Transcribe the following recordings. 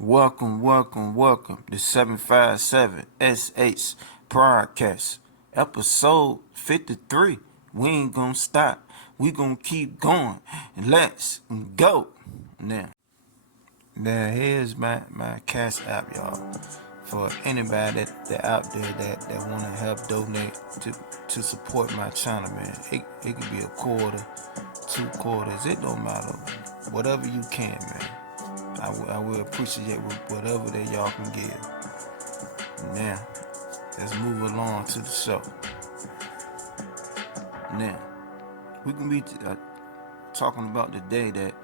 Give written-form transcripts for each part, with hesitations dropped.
Welcome to 757 SH Podcast, episode 53. We ain't gonna stop. We gonna keep going. Let's go. Now here's my Cash App, y'all. For anybody that out there that wanna help donate to support my channel, man. It could be a quarter, 2 quarters. It don't matter. Whatever you can, man. I will appreciate whatever that y'all can give. Now, let's move along to the show. Now, we can be talking about the day that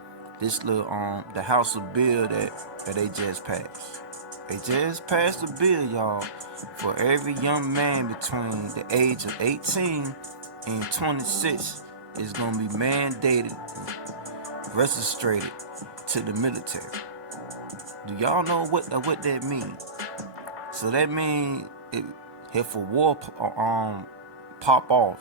this little the House of Bill that they just passed. They just passed a bill, y'all, for every young man between the age of 18 and 26 is gonna be mandated, registered to the military. Do y'all know what that means? So that means if a war pop off,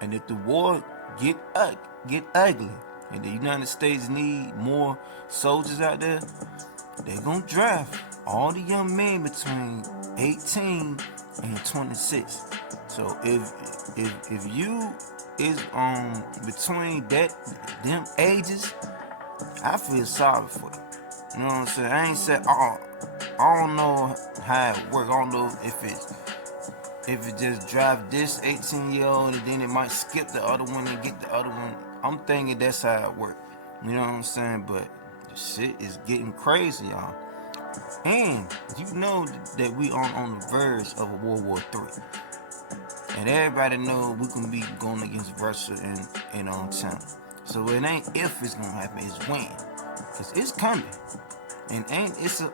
and if the war get ugly, and the United States need more soldiers out there, they're gonna draft all the young men between 18 and 26. So if you is between them ages, I feel sorry for you. You know what I'm saying? I ain't said I don't know how it work. I don't know if it just drive this 18-year-old and then it might skip the other one and get the other one. I'm thinking that's how it work. You know what I'm saying? But the shit is getting crazy, y'all. And you know that we on the verge of a World War III. And everybody know we can be going against Russia and on China. So it ain't if it's gonna happen, it's when. Cause it's coming. And ain't it's a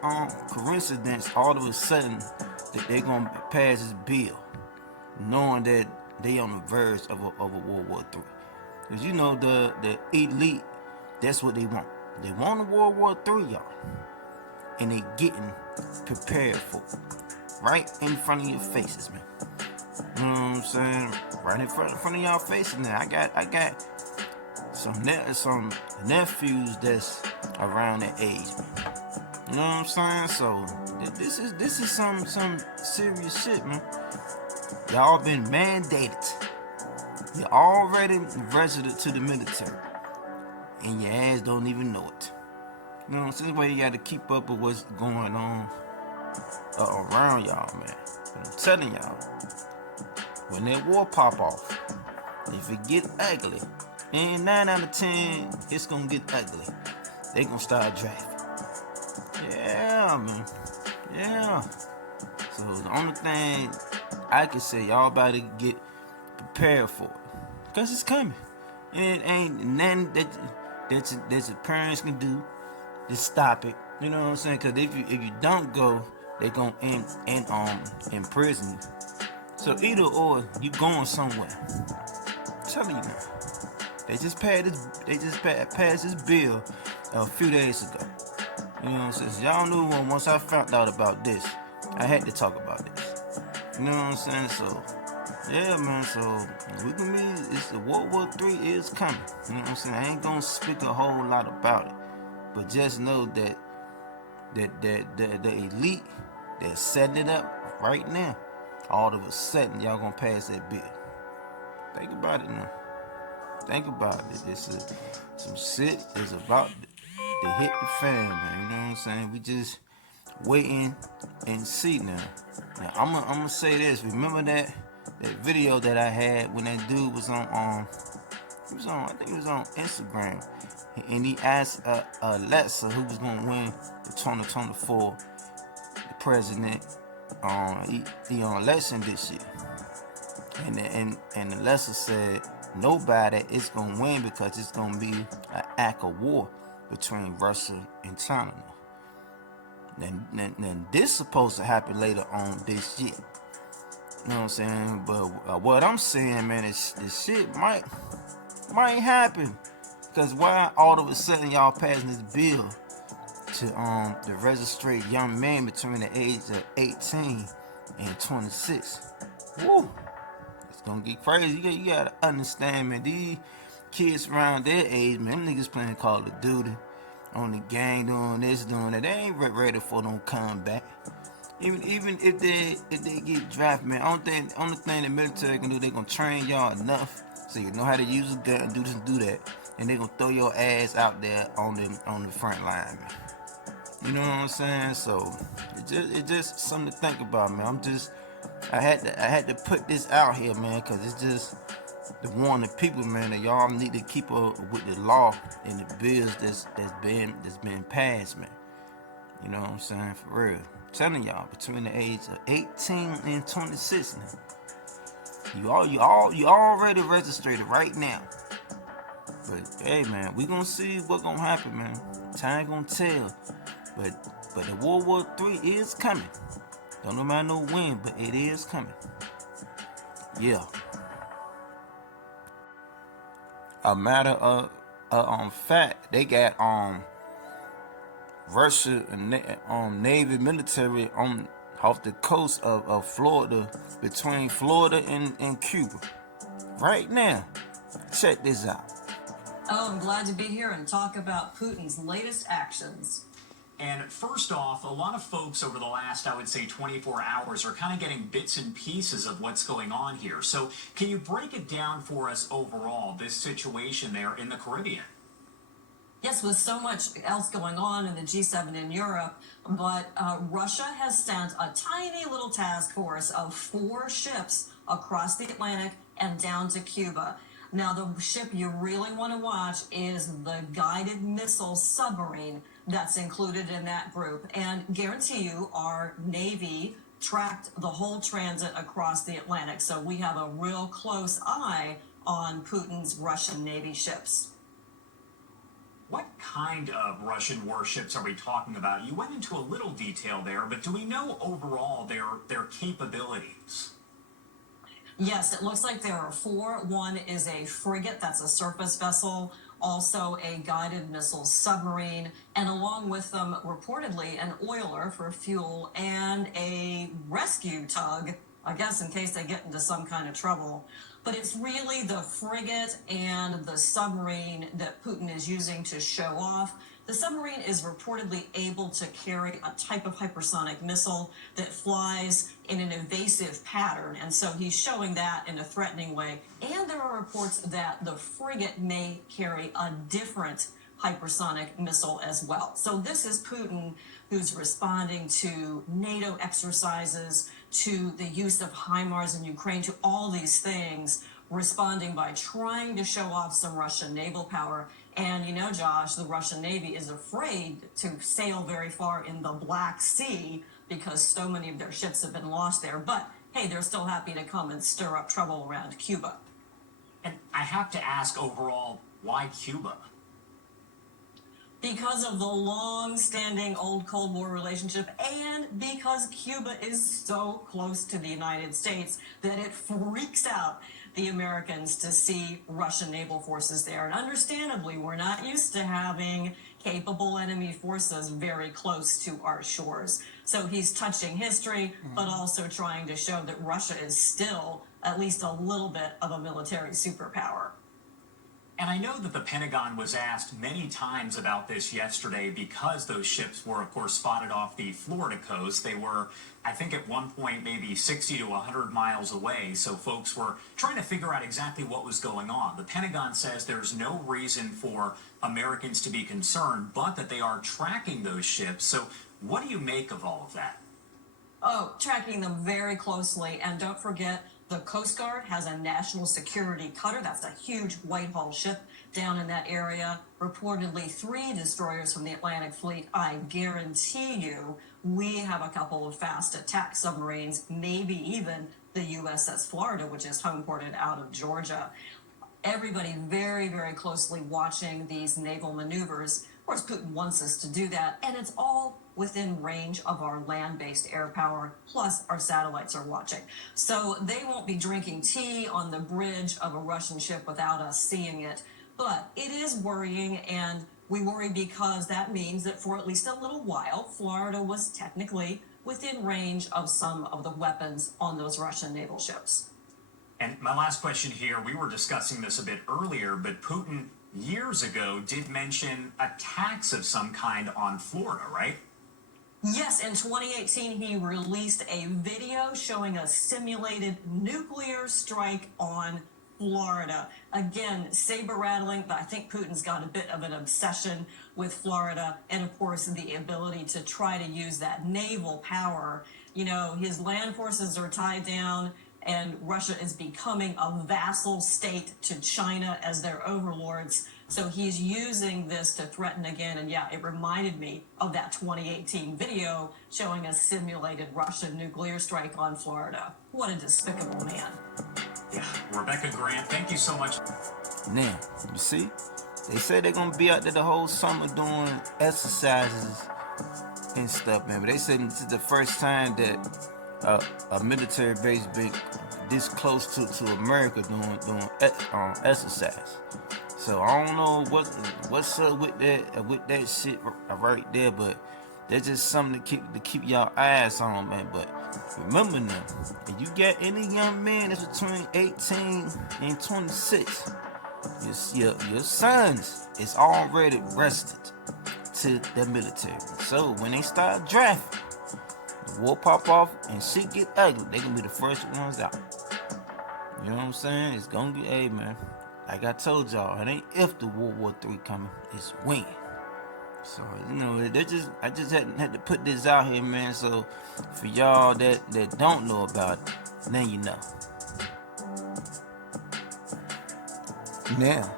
coincidence all of a sudden that they gonna pass this bill, knowing that they on the verge of a World War III. Cause you know the elite, that's what they want. They want a World War III, y'all. And they getting prepared for it. Right in front of your faces, man. You know what I'm saying? Right in front of y'all faces now. I got some nephews that's around that age, man. You know what I'm saying? So this is some serious shit, man. Y'all been mandated. You're already registered to the military, and your ass don't even know it. You know what I'm saying? This way you got to keep up with what's going on around y'all, man. But I'm telling y'all, when that war pop off, if it get ugly, and 9 out of 10, it's gonna get ugly. They gonna start drafting. Yeah, man. Yeah. So the only thing I can say, y'all about to get prepared for it, cause it's coming. And it ain't nothing that your parents can do to stop it. You know what I'm saying? Cause if you don't go, they gonna in prison you. So either or, you going somewhere. I'm telling you now. They just passed this bill a few days ago. You know what I'm saying? So y'all knew once I found out about this, I had to talk about this. You know what I'm saying? So yeah, man. So we can be. It's the World War III is coming. You know what I'm saying? I ain't gonna speak a whole lot about it, but just know that the elite, they're setting it up right now. All of a sudden, y'all gonna pass that bill. Think about it now. Think about it. Some shit is about to hit the fan, man. You know what I'm saying? We just waiting and see now. Now I'm gonna say this. Remember that video that I had when that dude was on I think he was on Instagram, and he asked Alexa who was gonna win the 2024 the president the election this year. And Alexa said nobody is gonna win because it's gonna be an act of war between Russia and China. Then this supposed to happen later on this year. You know what I'm saying? But what I'm saying, man, is this shit might happen. Because why all of a sudden y'all passing this bill to register young men between the age of 18 and 26? Woo! It's gonna get crazy. You gotta understand, man. These kids around their age, man, them niggas playing Call of Duty. on the gang doing this, doing that. They ain't ready for no comeback. Even if they get drafted, man, only thing the military can do, they gonna train y'all enough so you know how to use a gun, do this and do that, and they gonna throw your ass out there on the front line, man. You know what I'm saying? So it's just something to think about, man. I had to put this out here, man, cause it's just to warn the people, man, that y'all need to keep up with the law and the bills that's been passed, man. You know what I'm saying? For real. I'm telling y'all, between the age of 18 and 26 now. You already registered right now. But hey, man, we gonna see what's gonna happen, man. Time gonna tell. But the World War III is coming. Don't know about no when, but it is coming. Yeah. A matter of fact, they got Russia and Navy military on off the coast of Florida, between Florida and Cuba. Right now. Check this out. Oh, I'm glad to be here and talk about Putin's latest actions. And first off, a lot of folks over the last, I would say, 24 hours are kind of getting bits and pieces of what's going on here. So can you break it down for us overall, this situation there in the Caribbean? Yes, with so much else going on in the G7 in Europe, but Russia has sent a tiny little task force of 4 ships across the Atlantic and down to Cuba. Now, the ship you really want to watch is the guided missile submarine that's included in that group. And guarantee you, our Navy tracked the whole transit across the Atlantic. So we have a real close eye on Putin's Russian Navy ships. What kind of Russian warships are we talking about? You went into a little detail there, but do we know overall their capabilities? Yes, it looks like there are 4. One is a frigate, that's a surface vessel, also a guided missile submarine, and along with them, reportedly, an oiler for fuel and a rescue tug, I guess in case they get into some kind of trouble. But it's really the frigate and the submarine that Putin is using to show off. The submarine is reportedly able to carry a type of hypersonic missile that flies in an evasive pattern, and so he's showing that in a threatening way. And there are reports that the frigate may carry a different hypersonic missile as well. So this is Putin who's responding to NATO exercises, to the use of HIMARS in Ukraine, to all these things, responding by trying to show off some Russian naval power. And you know, Josh, the Russian Navy is afraid to sail very far in the Black Sea because so many of their ships have been lost there. But hey, they're still happy to come and stir up trouble around Cuba. And I have to ask overall, why Cuba? Because of the long-standing old Cold War relationship, and because Cuba is so close to the United States that it freaks out the Americans to see Russian naval forces there. And understandably, we're not used to having capable enemy forces very close to our shores. So he's touching history, but also trying to show that Russia is still at least a little bit of a military superpower. And I know that the Pentagon was asked many times about this yesterday because those ships were, of course, spotted off the Florida coast. They were, I think, at one point maybe 60 to 100 miles away, so folks were trying to figure out exactly what was going on. The Pentagon says there's no reason for Americans to be concerned, but that they are tracking those ships. So what do you make of all of that? Oh, tracking them very closely. And don't forget, the Coast Guard has a national security cutter. That's a huge Whitehall ship down in that area. Reportedly 3 destroyers from the Atlantic Fleet. I guarantee you we have a couple of fast attack submarines, maybe even the USS Florida, which is homeported out of Georgia. Everybody very, very closely watching these naval maneuvers. Of course, Putin wants us to do that, and it's all within range of our land-based air power, plus our satellites are watching. So they won't be drinking tea on the bridge of a Russian ship without us seeing it. But it is worrying, and we worry because that means that for at least a little while, Florida was technically within range of some of the weapons on those Russian naval ships. And my last question here, we were discussing this a bit earlier, but Putin years ago did mention attacks of some kind on Florida, right? Yes, in 2018, he released a video showing a simulated nuclear strike on Florida. Again, saber rattling, but I think Putin's got a bit of an obsession with Florida and, of course, the ability to try to use that naval power. You know, his land forces are tied down, and Russia is becoming a vassal state to China as their overlords. So he's using this to threaten again. And yeah, it reminded me of that 2018 video showing a simulated Russian nuclear strike on Florida. What a despicable man. Yeah, Rebecca Grant, thank you so much. Now, you see, they say they're gonna be out there the whole summer doing exercises and stuff, man. But they said this is the first time that a military base been this close to America doing exercise. So I don't know what's up with that shit right there, but that's just something to keep y'all eyes on, man. But remember now, if you got any young man that's between 18 and 26, your sons is already rested to the military. So when they start drafting, the war pop off and shit get ugly, they gonna be the first ones out. You know what I'm saying? It's gonna get, hey man, like I told y'all, it ain't if the World War III coming, it's when. So, you know, I just had to put this out here, man. So for y'all that don't know about it, now you know. Now,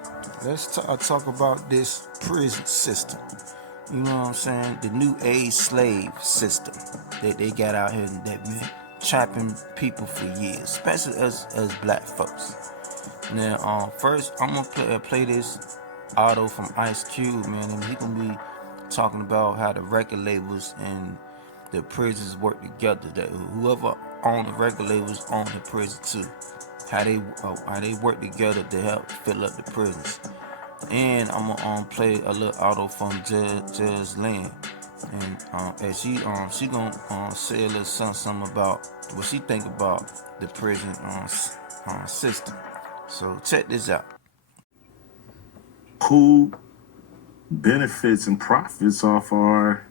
let's talk about this prison system. You know what I'm saying? The new age slave system that they got out here that been trapping people for years, especially us as black folks. Now, first I'm gonna play this audio from Ice Cube, man, and he gonna be talking about how the record labels and the prisons work together. That whoever own the record labels own the prison too. How they work together to help fill up the prisons. And I'm gonna play a little audio from Judge Lynn, and as she gonna say a little something about what she think about the prison system. So check this out. Who benefits and profits off our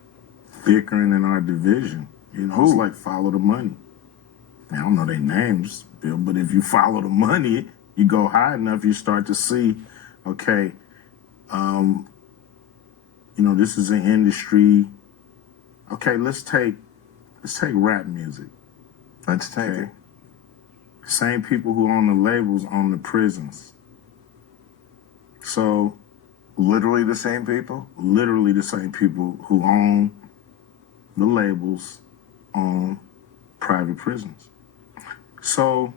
bickering and our division? You know, it's like follow the money. I don't know their names, Bill, but if you follow the money, you go high enough, you start to see, okay, you know, this is an industry. Okay, let's take rap music. Let's take it. Same people who own the labels own the prisons. So Literally the same people? literally the same people who own the labels own private prisons. So,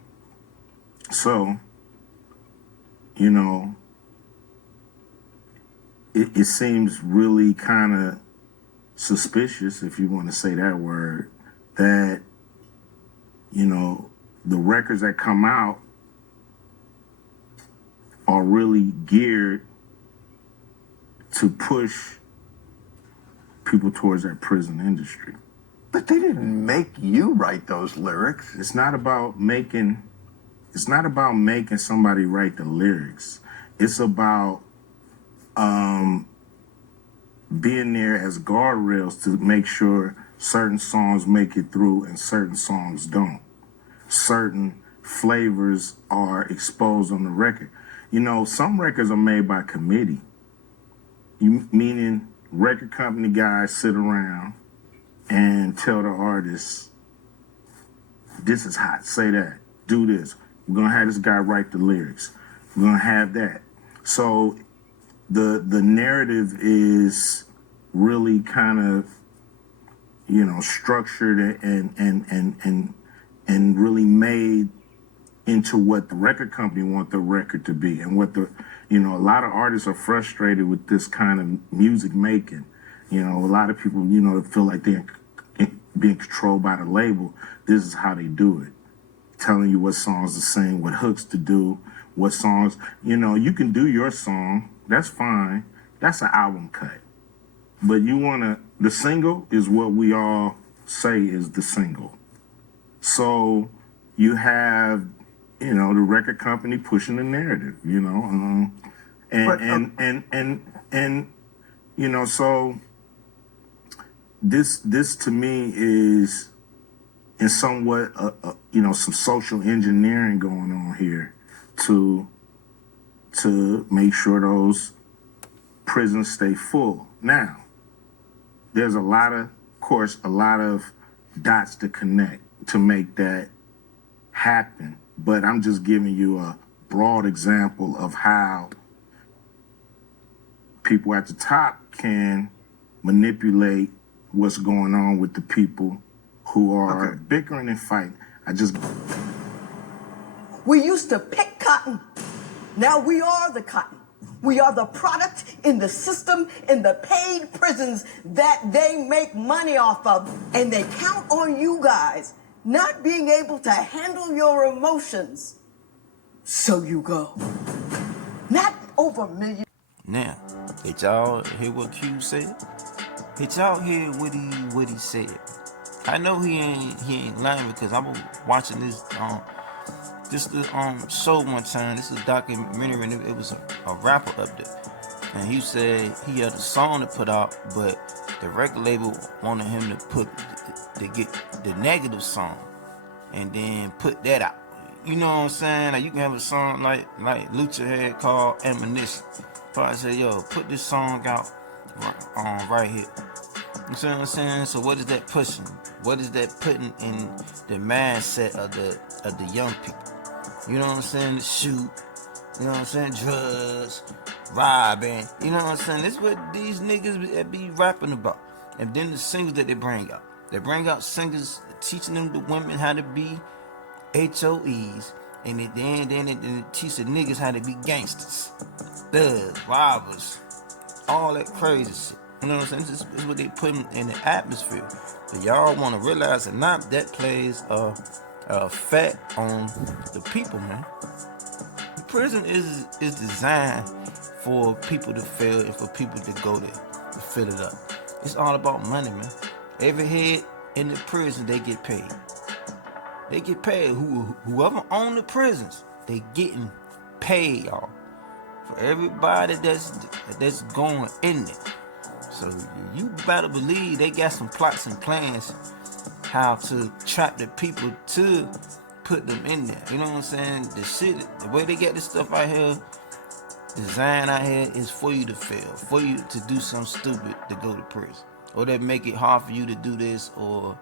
you know, it seems really kind of suspicious, if you want to say that word, that, you know, the records that come out are really geared to push people towards that prison industry. But they didn't make you write those lyrics. It's not about making somebody write the lyrics. It's about being there as guardrails to make sure certain songs make it through and certain songs don't. Certain flavors are exposed on the record. You know, some records are made by committee. Meaning record company guys sit around and tell the artists, this is hot, say that, do this. We're gonna have this guy write the lyrics. We're gonna have that. So the narrative is really kind of, you know, structured and really made into what the record company want the record to be, and what the, you know, a lot of artists are frustrated with this kind of music making. You know, a lot of people, you know, feel like they're being controlled by the label. This is how they do it. Telling you what songs to sing, what hooks to do, what songs, you know, you can do your song, that's fine. That's an album cut. But you wanna, the single is what we all say is the single. So you have, you know, the record company pushing the narrative, you know, And you know, so this to me is in somewhat you know, some social engineering going on here to make sure those prisons stay full. Now, there's a lot of dots to connect to make that happen, but I'm just giving you a broad example of how people at the top can manipulate what's going on with the people who are bickering and fighting. We used to pick cotton. Now we are the cotton. We are the product in the system, in the paid prisons that they make money off of. And they count on you guys not being able to handle your emotions. So you go. Not over millions. Now, did y'all hear what Q said? Did y'all hear what he said? I know he ain't lying, because I was watching this show one time. This is a documentary, and it was a rapper up there, and he said he had a song to put out, but the record label wanted him to get the negative song and then put that out. You know what I'm saying? Like, you can have a song like Lucha had called Ammunition. Probably say, yo, put this song out right here. You see what I'm saying? So what is that pushing? What is that putting in the mindset of the young people? You know what I'm saying? The shoot. You know what I'm saying? Drugs, robbing. You know what I'm saying? This is what these niggas be rapping about. And then the singles that they bring out. They bring out singers teaching them the women how to be HOEs. And then they teach the niggas how to be gangsters. Thugs, robbers. All that crazy shit. You know what I'm saying? This is what they put in the atmosphere. But y'all want to realize or not, that plays a effect on the people, man. The prison is designed for people to fail and for people to go there to fill it up. It's all about money, man. Every head in the prison, they get paid. They get paid. Whoever own the prisons, they getting paid, y'all. For everybody that's going in there. So you better believe they got some plots and plans how to trap the people to put them in there. You know what I'm saying? The way they get this stuff out here, design out here, is for you to fail, for you to do something stupid to go to prison, or they make it hard for you to do this or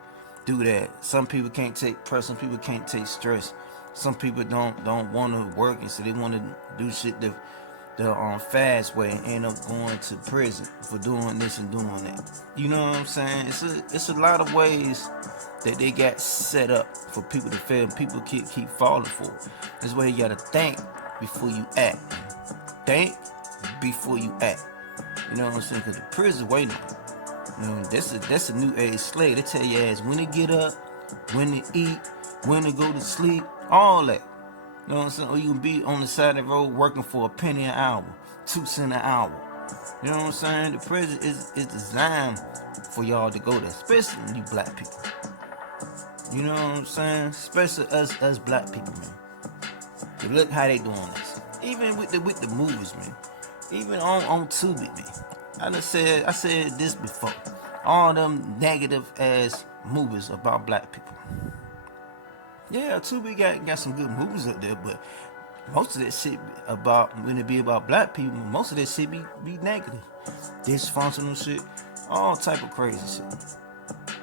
do that. Some people can't take pressure. Some people can't take stress. Some people don't want to work, and so they want to do shit the fast way and end up going to prison for doing this and doing that. You know what I'm saying? It's a lot of ways that they got set up for people to fail, and people keep falling for it. That's why you gotta think before you act. Think before you act. You know what I'm saying? Because the prison waiting on you. You know, that's a new age slave. They tell your ass when to get up, when to eat, when to go to sleep, all that. You know what I'm saying? Or you can be on the side of the road working for a penny an hour, 2 cents an hour. You know what I'm saying? The prison is designed for y'all to go there, especially you black people. You know what I'm saying? Especially us black people, man. But look how they doing this. Even with the movies, man. Even on Tubi, man. I said this before. All them negative ass movies about black people. Yeah, Tubi got some good movies up there, but most of that shit when it be about black people, most of that shit be negative. Dysfunctional shit, all type of crazy shit.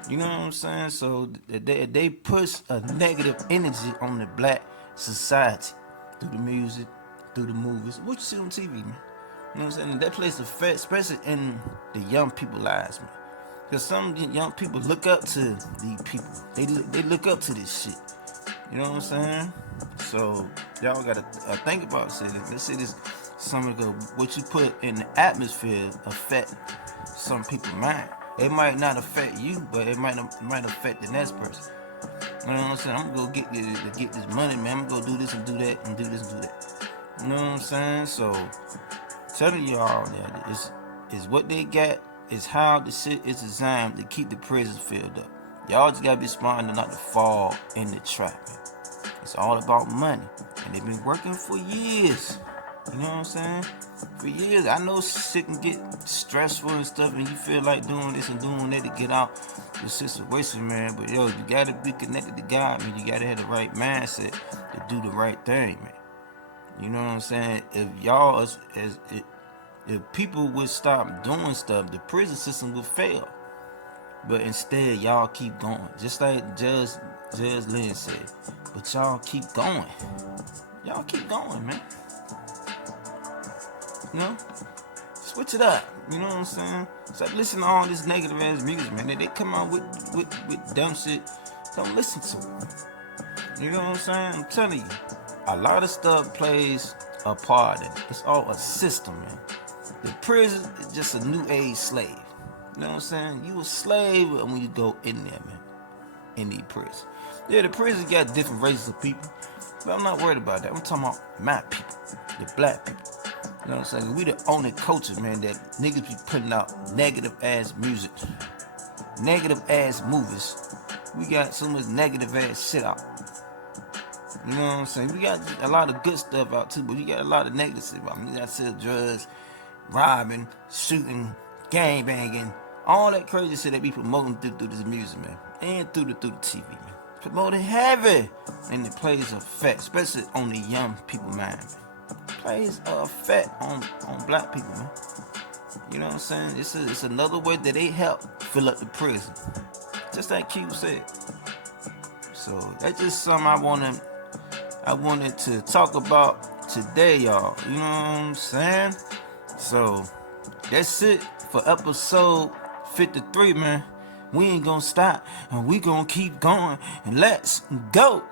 You know what I'm saying? So they push a negative energy on the black society through the music, through the movies, what you see on TV, man. You know what I'm saying? And that plays effect, especially in the young people's lives, man. Because some young people look up to these people. They look up to this shit. You know what I'm saying? So y'all gotta think about shit. This shit is some of what you put in the atmosphere affect some people's mind. It might not affect you, but it might affect the next person. You know what I'm saying? I'm gonna go get this money, man. I'm gonna go do this and do that and do this and do that. You know what I'm saying? So telling y'all that is what they got, is how the shit is designed to keep the prisons filled up. Y'all just gotta be smart enough not to fall in the trap. It's all about money. And they've been working for years. You know what I'm saying? For years, I know shit can get stressful and stuff, and you feel like doing this and doing that to get out the situation, man. But yo, you gotta be connected to God, man. You gotta have the right mindset to do the right thing, man. You know what I'm saying? If y'all, if people would stop doing stuff, the prison system would fail. But instead, y'all keep going, just like Judge Lynn said. But y'all keep going. Y'all keep going, man. You know, switch it up. You know what I'm saying? Stop listening to all this negative ass music, man. They come out with dumb shit. Don't listen to it. You know what I'm saying? I'm telling you, a lot of stuff plays a part in it. It's all a system, man. The prison is just a new age slave. You know what I'm saying? You a slave when you go in there, man. In the prison. Yeah, the prison got different races of people, but I'm not worried about that. I'm talking about my people, the black people. You know what I'm saying? We the only culture, man, that niggas be putting out negative ass music, negative ass movies. We got so much negative ass shit out. You know what I'm saying? We got a lot of good stuff out too, but we got a lot of negative stuff. I mean, we got sell drugs, robbing, shooting, gang banging, all that crazy shit that we promoting through this music, man, and through the TV, man. Promoting heavy, and it plays a effect, especially on the young people mind, man. Plays a effect on black people, man. You know what I'm saying? It's another way that they help fill up the prison, just like Q said. So that's just something I wanted to talk about today, y'all. You know what I'm saying? So that's it for episode 53, man. We ain't gonna stop, and we gonna keep going, and let's go.